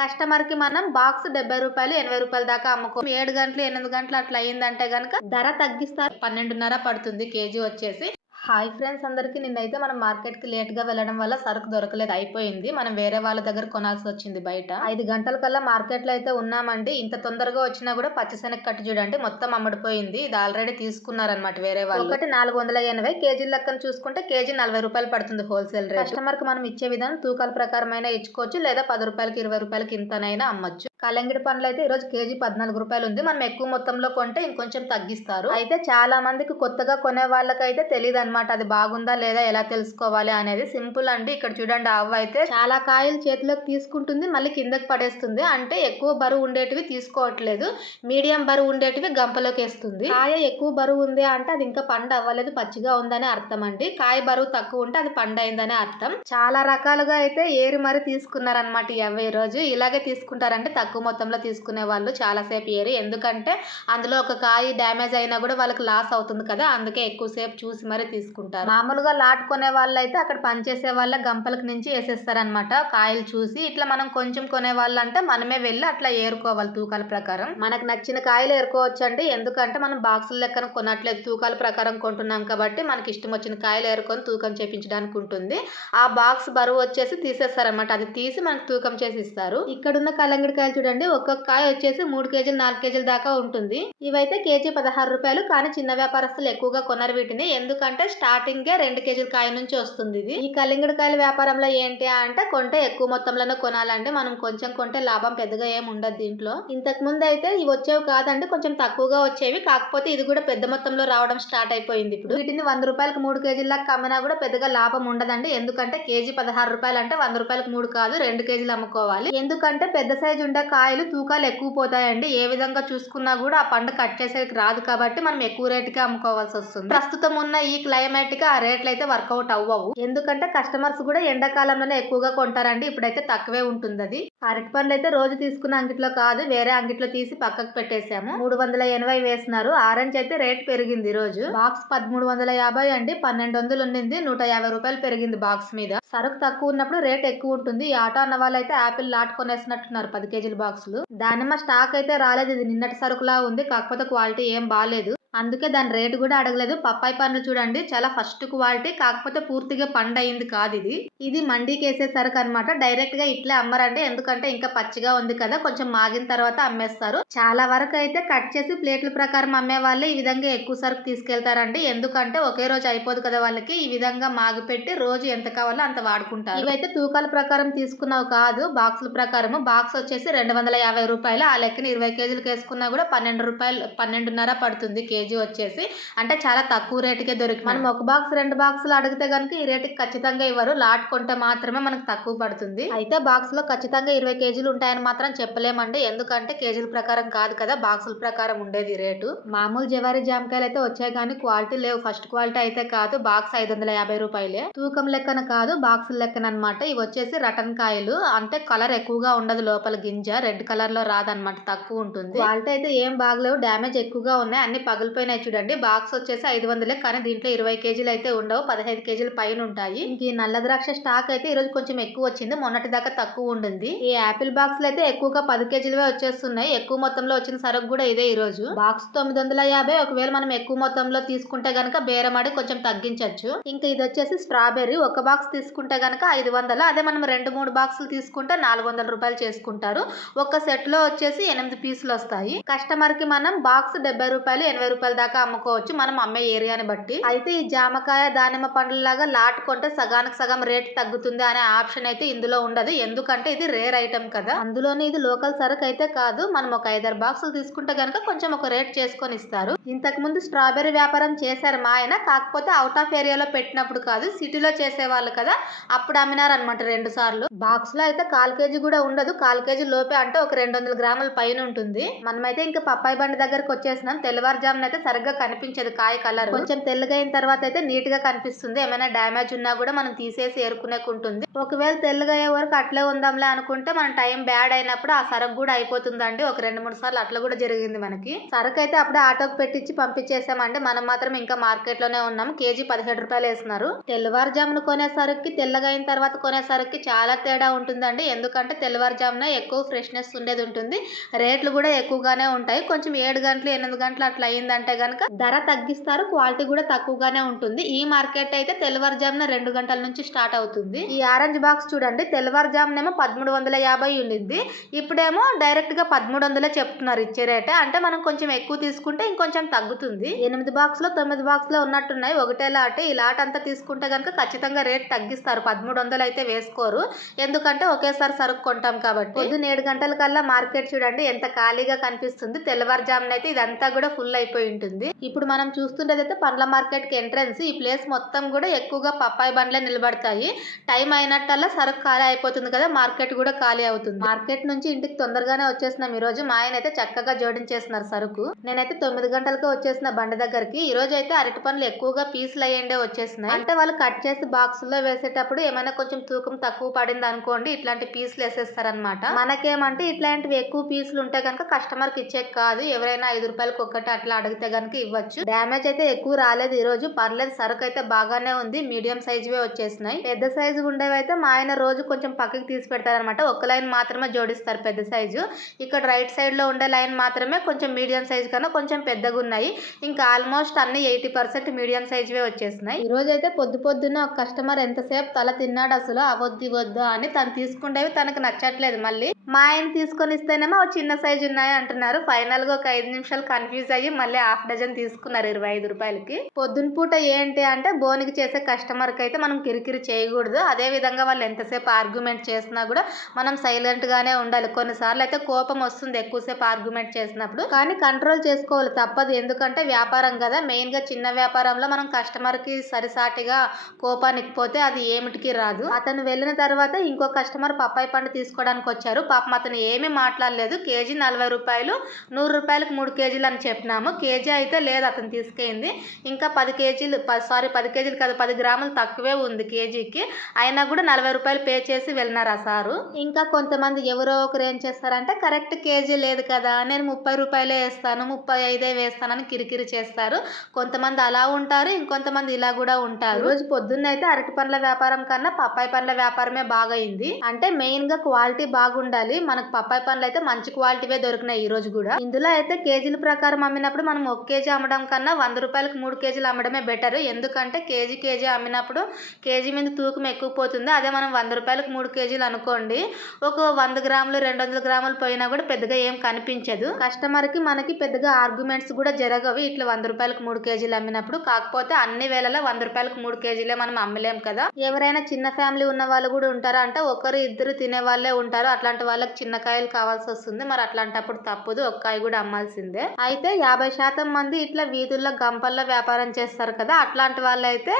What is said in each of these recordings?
Customer కి మనం box 70 రూపాయలు 80 రూపాయల దాకా అమ్ముకో. 7 గంటలు 8 గంటలు అట్లా అయ్యిందంటే గనక ధర తగ్గిస్తారు. 12.5 పడుతుంది కేజీ వచ్చేసి. హాయ్ ఫ్రెండ్స్ అందరికి. నిన్నైతే మనం మార్కెట్ కి లేట్ గా వెళ్ళడం వల్ల సరుకు దొరకలేదు, అయిపోయింది. మనం వేరే వాళ్ళ దగ్గర కొనాల్సి వచ్చింది బయట. 5 గంటల కల్లా మార్కెట్ లో అయితే ఉన్నామండి. ఇంత తొందరగా వచ్చినా కూడా పచ్చిశనగ కట్టు చూడండి మొత్తం అమ్మడిపోయింది. ఇది ఆల్రెడీ తీసుకున్నారనమాట వేరే వాళ్ళు. ఒకటి 480 కేజీ లెక్కన చూసుకుంటే కేజీ 40 రూపాయలు పడుతుంది హోల్సేల్ రేట్. కస్టమర్ కి మనం ఇచ్చే విధానం తూకాల ప్రకారమైనా ఇచ్చుకోవచ్చు, లేదా 10 రూపాయలకి 20 రూపాయలకి ఇంతనైనా అమ్మొచ్చు. కలంగిడి పండ్లు అయితే ఈ రోజు కేజీ 14 రూపాయలు ఉంది. మనం ఎక్కువ మొత్తంలో కొంటే ఇంకొంచెం తగ్గిస్తారు. అయితే చాలా మందికి కొత్తగా కొనే వాళ్ళకైతే తెలియదు అనమాట అది బాగుందా లేదా ఎలా తెలుసుకోవాలి అనేది. సింపుల్ అండి. ఇక్కడ చూడండి అవ్వ అయితే చాలా కాయలు చేతిలోకి తీసుకుంటుంది, మళ్ళీ కిందకి పడేస్తుంది. అంటే ఎక్కువ బరువు ఉండేటివి తీసుకోవట్లేదు, మీడియం బరువు ఉండేటివి గంపలోకి వేస్తుంది. కాయ ఎక్కువ బరువు ఉంది అంటే అది ఇంకా పండు అవ్వలేదు, పచ్చిగా ఉందనే అర్థం అండి. కాయ బరువు తక్కువ ఉంటే అది పండు అయిందనే అర్థం. చాలా రకాలుగా అయితే ఏరి మరి తీసుకున్నారనమాట ఈ అవ్వ. ఈ రోజు ఇలాగే తీసుకుంటారంటే తక్కువ మొత్తంలో తీసుకునే వాళ్ళు చాలాసేపు ఏరి, ఎందుకంటే అందులో ఒక కాయ డ్యామేజ్ అయినా కూడా వాళ్ళకి లాస్ అవుతుంది కదా, అందుకే ఎక్కువసేపు చూసి మరి తీసుకుంటారు. మామూలుగా లాట్ కొనే వాళ్ళు అయితే అక్కడ పనిచేసే వాళ్ళ గంపలకు నుంచి వేసేస్తారనమాట కాయలు చూసి. ఇట్లా మనం కొంచెం కొనే వాళ్ళంటే మనమే వెళ్ళి అట్లా ఏరుకోవాలి తూకాల ప్రకారం. మనకు నచ్చిన కాయలు ఏరుకోవచ్చు అండి, ఎందుకంటే మనం బాక్సుల లెక్కన కొనట్లేదు, తూకాల ప్రకారం కొంటున్నాం కాబట్టి మనకి ఇష్టం వచ్చిన కాయలు ఏరుకొని తూకం చేపించడానికి ఉంటుంది. ఆ బాక్స్ బరువు వచ్చేసి తీసేస్తారనమాట, అది తీసి మనకు తూకం చేసి ఇస్తారు. ఇక్కడున్న కలంగిడి కాయలు చూడండి, ఒక్కొక్క కాయ వచ్చేసి 3 కేజీలు 4 కేజీల దాకా ఉంటుంది. ఇవైతే కేజీ 16 రూపాయలు. కానీ చిన్న వ్యాపారస్తులు ఎక్కువగా కొనరు వీటిని, ఎందుకంటే స్టార్టింగ్ 2 కేజీల కాయ నుంచి వస్తుంది ఇది. ఈ కలింగడి కాయల వ్యాపారంలో ఏంటి అంటే కొంటే ఎక్కువ మొత్తంలోనే కొనాలండి. మనం కొంచెం కొంటే లాభం పెద్దగా ఏమి ఉండదు దీంట్లో. ఇంతకు ముందు అయితే ఇవి వచ్చేవి కాదండి, కొంచెం తక్కువగా వచ్చేవి. కాకపోతే ఇది కూడా పెద్ద మొత్తంలో రావడం స్టార్ట్ అయిపోయింది ఇప్పుడు. వీటిని 100 రూపాయలకు 3 కేజీలకు అమ్మినా కూడా పెద్దగా లాభం ఉండదండి, ఎందుకంటే కేజీ 16 రూపాయలు అంటే 100 రూపాయలకు 3 కాదు 2 కేజీలు అమ్ముకోవాలి. ఎందుకంటే పెద్ద సైజు ఉండే కాయలు తూకాలు ఎక్కువ పోతాయండి. ఏ విధంగా చూసుకున్నా కూడా ఆ పండు కట్ చేసేకి రాదు, కాబట్టి మనం ఎక్కువ రేటుకి అమ్ముకోవాల్సి వస్తుంది. ప్రస్తుతం ఉన్న ఈ క్లైమేట్ కి ఆ రేట్లు అయితే వర్కౌట్ అవ్వవు, ఎందుకంటే కస్టమర్స్ కూడా ఎండాకాలంలోనే ఎక్కువగా కొంటారండి. ఇప్పుడైతే తక్కువే ఉంటుంది అది. అరటి పండ్లు అయితే రోజు తీసుకున్న అంగిట్లో కాదు, వేరే అంగిట్లో తీసి పక్కకు పెట్టేశాము. 380 వేసినారు. ఆరెంజ్ అయితే రేట్ పెరిగింది ఈ రోజు. బాక్స్ 1350 అండి, 1200 ఉండింది, 150 రూపాయలు పెరిగింది బాక్స్ మీద. సరుకు తక్కువ ఉన్నప్పుడు రేట్ ఎక్కువ ఉంటుంది. ఈ ఆటో అన్న వాళ్ళు అయితే యాపిల్ లాట్ కొనేసినట్టున్నారు 10 కేజీల బాక్సులు. దానిమ్మ స్టాక్ అయితే రాలేదు, ఇది నిన్నటి సరుకులా ఉంది, కాకపోతే క్వాలిటీ ఏం బాగాలేదు, అందుకే దాని రేటు కూడా అడగలేదు. పప్పాయి పండ్లు చూడండి చాలా ఫస్ట్ క్వాలిటీ, కాకపోతే పూర్తిగా పండు అయింది కాదు ఇది. ఇది మండీకి వేసే సరుకు అనమాట, డైరెక్ట్ గా ఇట్లే అమ్మరండి, ఎందుకంటే ఇంకా పచ్చిగా ఉంది కదా, కొంచెం మాగిన తర్వాత అమ్మేస్తారు. చాలా వరకు అయితే కట్ చేసి ప్లేట్ల ప్రకారం అమ్మే వాళ్ళే ఈ విధంగా ఎక్కువ సరుకు తీసుకెళ్తారండి, ఎందుకంటే ఒకే రోజు అయిపోదు కదా వాళ్ళకి. ఈ విధంగా మాగి పెట్టి రోజు ఎంత కావాలో అంత వాడుకుంటారు. ఇవైతే తూకాల ప్రకారం తీసుకున్నావు కాదు, బాక్సుల ప్రకారం. బాక్స్ వచ్చేసి 250 రూపాయలు. ఆ లెక్కన 20 కేజీలకు వేసుకున్నా కూడా 12 రూపాయలు 12.5 పడుతుంది కేజీ వచ్చేసి. అంటే చాలా తక్కువ రేటుకే దొరికి. మనం ఒక బాక్స్ 2 బాక్సులు అడిగితే కనుక ఈ రేటుకి ఖచ్చితంగా ఇవ్వరు, లాట్ కొంటే మాత్రమే మనకు తక్కువ పడుతుంది. అయితే బాక్స్ లో ఖచ్చితంగా 20 కేజీలు ఉంటాయని మాత్రం చెప్పలేమండి, ఎందుకంటే కేజీల ప్రకారం కాదు కదా, బాక్సుల ప్రకారం ఉండేది రేటు. మామూలు జవారి జామకాయలు అయితే వచ్చాయి కానీ క్వాలిటీ లేవు, ఫస్ట్ క్వాలిటీ అయితే కాదు. బాక్స్ 550 రూపాయలే, తూకం లెక్కన కాదు బాక్సుల లెక్కన అనమాట. ఇవి వచ్చేసి రటన్ కాయలు, అంటే కలర్ ఎక్కువగా ఉండదు, లోపల గింజ రెడ్ కలర్ లో రాదనమాట, తక్కువ ఉంటుంది. క్వాలిటీ అయితే ఏం బాగలేవు, డ్యామేజ్ ఎక్కువగా ఉన్నాయి, అన్ని పగిలిపోయినాయి చూడండి. బాక్స్ వచ్చేసి 500, కానీ దీంట్లో 20 కేజీలు అయితే ఉండవు, 15 కేజీల పైన ఉంటాయి. ఇంక ఈ నల్ల ద్రాక్ష స్టాక్ అయితే ఈ రోజు కొంచెం ఎక్కువ వచ్చింది, మొన్నటి దాకా తక్కువ ఉండింది. ఈ యాపిల్ బాక్స్ అయితే ఎక్కువగా 10 కేజీలవే వచ్చేస్తున్నాయి, ఎక్కువ మొత్తంలో వచ్చిన సరుకు కూడా ఇదే ఈ రోజు. బాక్స్ 950. ఒకవేళ మనం ఎక్కువ మొత్తంలో తీసుకుంటే గనక బేరమాడి కొంచెం తగ్గించవచ్చు. ఇంకా ఇది వచ్చేసి స్ట్రాబెర్రీ, ఒక బాక్స్ తీసుకుంటే గనక 500, అదే మనం 2-3 బాక్సులు తీసుకుంటే 400 రూపాయలు చేసుకుంటారు. ఒక సెట్ లో వచ్చేసి 8 పీసులు వస్తాయి. కస్టమర్ కి మనం బాక్స్ 70 రూపాయలు 80 రూపాయల దాకా అమ్ముకోవచ్చు, మనం అమ్మే ఏరియాని బట్టి. అయితే ఈ జామకాయ దానిమ్మ పండ్ల లాగా లాట్ కొంటే సగానికి సగం రేట్ తగ్గుతుంది అనే ఆప్షన్ అయితే ఇందులో ఉండదు, ఎందుకంటే ఇది రేర్ ఐటమ్ కదా. అందులోనే ఇది లోకల్ సరుకు అయితే కాదు, మనం ఒక 5-6 బాక్సులు తీసుకుంటే గనక కొంచెం ఒక రేట్ చేసుకొని ఇస్తారు. ఇంతకు ముందు స్ట్రాబెర్రీ వ్యాపారం చేశారు మా ఆయన, కాకపోతే అవుట్ ఆఫ్ ఏరియాలో పెట్టినప్పుడు కాదు, సిటీలో చేసేవాళ్ళు కదా, అప్పుడు అమ్మినారు అనమాట 2 సార్లు. బాక్స్ లో అయితే 1/4 కేజీ కూడా ఉండదు, 1/4 కేజీ లోపే, అంటే ఒక 200 గ్రాముల పైన ఉంటుంది. మనమైతే ఇంకా పప్పాయి బండి దగ్గరకు వచ్చేసినాం. తెల్లవారుజామున అయితే సరిగ్గా కనిపించదు కాయ కలర్. కొంచెం తెల్లగా అయిన తర్వాత అయితే నీట్ గా కనిపిస్తుంది. ఏమైనా డ్యామేజ్ ఉన్నా కూడా మనం తీసేసి ఏరుకునేకుంటుంది. ఒకవేళ తెల్లగా అయ్యే వరకు అట్లే ఉందాంలే అనుకుంటే మన టైం బ్యాడ్ అయినప్పుడు ఆ సరుకు కూడా అయిపోతుందండి. ఒక 2-3 సార్లు అట్లా కూడా జరిగింది మనకి. సరుకు అయితే అప్పుడే ఆటోకి పెట్టించి పంపించేసామండి. మనం మాత్రం ఇంకా మార్కెట్ లోనే ఉన్నాం. కేజీ 17 రూపాయలు వేస్తున్నారు. తెల్లవారుజామున కొనే సరుకుకి తెల్లగా అయిన తర్వాత కొనే సరుకుకి చాలా తేడా ఉంటుందండి. ఎందుకంటే తెల్లవారుజామున ఎక్కువ ఫ్రెష్నెస్ ఉండేది ఉంటుంది. రేట్లు కూడా ఎక్కువగానే ఉంటాయి. కొంచెం 7 గంటలు 8 గంటలు అట్లా అయిందంటే గనక ధర తగ్గిస్తారు. క్వాలిటీ కూడా తక్కువగానే ఉంటుంది. ఈ మార్కెట్ అయితే తెల్లవారుజామున 2 గంటల నుంచి స్టార్ట్ అవుతుంది. ఈ ఆరెంజ్ బాక్స్ చూడండి, తెల్లవారుజామునేమో 1350 ఉండింది. ఇప్పుడేమో డైరెక్ట్ గా 1300 చెప్తున్నారు ఇచ్చే రేటే. అంటే మనం కొంచెం ఎక్కువ తీసుకుంటే ఇంకొంచెం తగ్గుతుంది. 8 బాక్స్ లో 9 బాక్స్ లో ఉన్నట్టున్నాయి. ఒకటే లాట్. ఈ లాట్ అంతా తీసుకుంటే గనక ఖచ్చితంగా రేట్ తగ్గిస్తారు. 1300 అయితే వేసుకోరు. ఎందుకంటే ఒకేసారి సరుకు కొంటాం కాబట్టి. పొద్దున్న 7 గంటల కల్లా మార్కెట్ చూడండి ఎంత ఖాళీగా కనిపిస్తుంది. తెల్లవారుజామున అయితే ఇదంతా కూడా ఫుల్ అయిపోయి ఉంటుంది. ఇప్పుడు మనం చూస్తుండేదైతే పండ్ల మార్కెట్ కి ఎంట్రన్స్. ఈ ప్లేస్ మొత్తం కూడా ఎక్కువగా పప్పాయి బండ్లే నిలబడతాయి. టైం అయినట్టల్లా సరుకు ఖాళీ అయిపోతుంది కదా, మార్కెట్ కూడా ఖాళీ అవుతుంది. మార్కెట్ నుంచి ఇంటికి తొందరగానే వచ్చేసినాం. ఈ రోజు మా ఆయన అయితే చక్కగా జోడించేస్తున్నారు సరుకు. నేనైతే 9 గంటలకే వచ్చేసిన బండి దగ్గరికి. ఈ రోజు అయితే అరటి పండ్లు ఎక్కువగా పీసులు అయ్యండే వచ్చేసినాయి. అంటే వాళ్ళు కట్ చేసి బాక్స్ లో వేసేటప్పుడు ఏమైనా కొంచెం తూకం తక్కువ పడింది అనుకోండి, ఇట్లాంటి పీసులు వేసేస్తారనమాట. మనకేమంటే ఇట్లాంటివి ఎక్కువ పీసులు ఉంటే కనుక కస్టమర్ కి ఇచ్చే కాదు. ఎవరైనా 5 రూపాయలకి ఒక్కటి అట్లా అడిగితే కనుక ఇవ్వచ్చు. డ్యామేజ్ అయితే ఎక్కువ రాలేదు. ఈ రోజు పర్లేదు, సరుకు అయితే బాగానే ఉంది. మీడియం సైజువే వచ్చేసినాయి. పెద్ద సైజు ఉండేవి అయితే మా ఆయన రోజు కొంచెం పక్కకి తీసి పెడతారనమాట. ఒక లైన్ మాత్రమే జోడిస్తారు పెద్ద సైజు. ఇక్కడ రైట్ సైడ్ లో ఉండే లైన్ మాత్రమే కొంచెం మీడియం సైజు కన్నా కొంచెం పెద్దగా ఉన్నాయి. ఇంకా ఆల్మోస్ట్ అన్ని 80% మీడియం సైజువే వచ్చేసినాయి. ఈ రోజు అయితే పొద్దున్న ఒక కస్టమర్ ఎంతసేపు తల తిన్నాడు అసలు. అవద్దు వద్దు అని తను తీసుకుండేవి తనకు నచ్చట్లేదు. మళ్ళీ మా ఆయన తీసుకొని ఇస్తేనేమో చిన్న సైజు ఉన్నాయి అంటున్నారు. ఫైనల్ గా ఒక 5 నిమిషాలు కన్ఫ్యూజ్ అయ్యి మళ్ళీ హాఫ్ డజన్ తీసుకున్నారు 25 రూపాయలకి. పొద్దున పూట ఏంటి అంటే బోనికి చేసే కస్టమర్ కి అయితే మనం కిరికిరి చేయకూడదు. అదే విధంగా వాళ్ళు ఎంతసేపు ఆర్గ్యుమెంట్ చేసినా కూడా మనం సైలెంట్ గానే ఉండాలి. కొన్నిసార్లు అయితే కోపం వస్తుంది ఎక్కువసేపు ఆర్గ్యుమెంట్ చేసినప్పుడు. కానీ కంట్రోల్ చేసుకోవాలి, తప్పదు. ఎందుకంటే వ్యాపారం కదా. మెయిన్ గా చిన్న వ్యాపారంలో మనం కస్టమర్ కి సరిసాటిగా కోపానికి పోతే అది ఏమిటికి రాదు. అతను వెళ్ళిన తర్వాత ఇంకో కస్టమర్ పప్పాయి పండు తీసుకోవడానికి వచ్చారు. పాపం అతను ఏమీ మాట్లాడలేదు. కేజీ 40 రూపాయలు, 100 రూపాయలకు 3 కేజీలు అని చెప్పినాము. కేజీ అయితే లేదు అతను తీసుకెళ్ళింది. ఇంకా 10 కేజీలు 10 కేజీలు కాదు, 10 గ్రాములు తక్కువే ఉంది కేజీకి. అయినా కూడా 40 రూపాయలు పే చేసి వెళ్ళినారు ఆ సారు. ఇంకా కొంతమంది ఎవరో ఒకరు ఏం చేస్తారంటే కరెక్ట్ కేజీ లేదు కదా, నేను 30 రూపాయలే వేస్తాను, 35 వేస్తానని కిరికిరి చేస్తారు. కొంతమంది అలా ఉంటారు, ఇంకొంతమంది ఇలా కూడా ఉంటారు. రోజు పొద్దున్న అయితే అరటి పండ్ల వ్యాపారం కన్నా పప్పాయి పండ్ల వ్యాపారమే బాగా అయింది. అంటే మెయిన్ గా క్వాలిటీ బాగుండాలి. మనకు పప్పాయి పండ్లు అయితే మంచి క్వాలిటీవే దొరికినాయి ఈ రోజు కూడా. ఇందులో అయితే కేజీల ప్రకారం అమ్మినప్పుడు మనం 1 కేజీ అమ్మడం కన్నా 100 రూపాయలకు 3 కేజీలు అమ్మడమే బెటర్. ఎందుకంటే కేజీ అమ్మినప్పుడు కేజీ మీద తూకం ఎక్కువ పోతుంది. అదే మనం 100 రూపాయలకు 3 కేజీలు అనుకోండి, ఒక 100 గ్రాములు 200 గ్రాములు పోయినా కూడా పెద్దగా ఏం కనిపించదు. కస్టమర్ కి మనకి పెద్దగా ఆర్గ్యుమెంట్స్ కూడా జరగవు ఇట్లా 100 రూపాయలకు 3 కేజీలు అమ్మినప్పుడు. కాకపోతే అన్ని వేళలా 100 రూపాయలకు 3 కేజీలే మనం అమ్మలేం కదా. ఎవరైనా చిన్న ఫ్యామిలీ ఉన్న వాళ్ళు కూడా ఉంటారా అంటే ఒకరు ఇద్దరు తినే వాళ్ళే ఉంటారు. అట్లాంటి వాళ్ళకి చిన్న కాయలు కావాల్సి వస్తుంది. మరి అట్లాంటప్పుడు తప్పదు, ఒక కాయ కూడా అమ్మాల్సిందే. అయితే 50% మంది ఇట్లా వీధుల్లో గంపల్లో వ్యాపారం చేస్తారు కదా, అట్లాంటి వాళ్ళు అయితే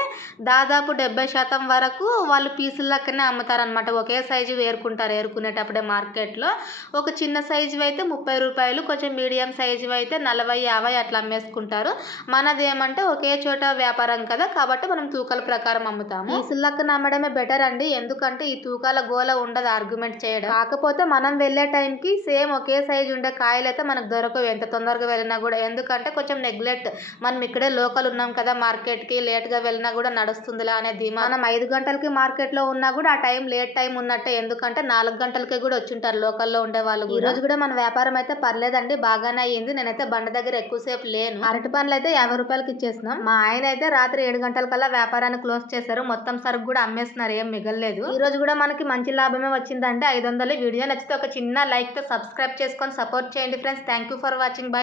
దాదాపు 70% వరకు వాళ్ళు పీసుల లెక్కనే అమ్ముతారనమాట. ఒకే సైజు ఏరుకుంటారు ఏరుకునేటప్పుడే మార్కెట్ లో. ఒక చిన్న సైజు అయితే 30 రూపాయలు, కొంచెం మీడియం సైజు అయితే 40-50 అట్లా అమ్మేసుకుంటారు. మనది ఏమంటే ఒకే చోట వ్యాపారం కదా కాబట్టి మనం తూకాల ప్రకారం అమ్ముతాము. పీసుల లెక్కన అమ్మడమే బెటర్ అండి. ఎందుకంటే ఈ తూకాల గోల ఉండదు ఆర్గ్యుమెంట్ చేయడం. కాకపోతే మనం వెళ్ళే టైంకి సేమ్ ఒకే సైజు ఉండే కాయలు అయితే మనకు దొరకవు ఎంత తొందరగా వెళ్ళినా కూడా. ఎందుకంటే కొంచెం నెగ్లెక్ట్, మనం ఇక్కడే లోకల్ ఉన్నాం కదా, మార్కెట్ కి లేట్ గా వెళ్ళినా కూడా నడుస్తుందిలా అనే ధీమా. మనం 5 గంటలకి మార్కెట్ లో ఉన్నా కూడా ఆ టైం లేట్ టైం ఉన్నట్టే. ఎందుకంటే 4 గంటలకే కూడా వచ్చుంటారు లోకల్లో ఉండే వాళ్ళు. ఈ రోజు కూడా మన వ్యాపారం అయితే పర్లేదండి, బాగానే అయ్యింది. నేనైతే బండి దగ్గర ఎక్కువసేపు లేను. అరటి పండ్లు అయితే 50 రూపాయలకి ఇచ్చేసినాం. మా ఆయన అయితే రాత్రి 7 గంటల కల్లా వ్యాపారాన్ని క్లోజ్ చేశారు. మొత్తం సరుకు కూడా అమ్మేస్తున్నారు, ఏం మిగలలేదు. ఈ రోజు కూడా మనకి మంచి లాభమే వచ్చిందంటే 500. వీడియో నచ్చితే ఒక చిన్న లైక్ తో సబ్స్క్రైబ్ చేసుకొని సపోర్ట్ చేయండి friends. Thank you for watching. By.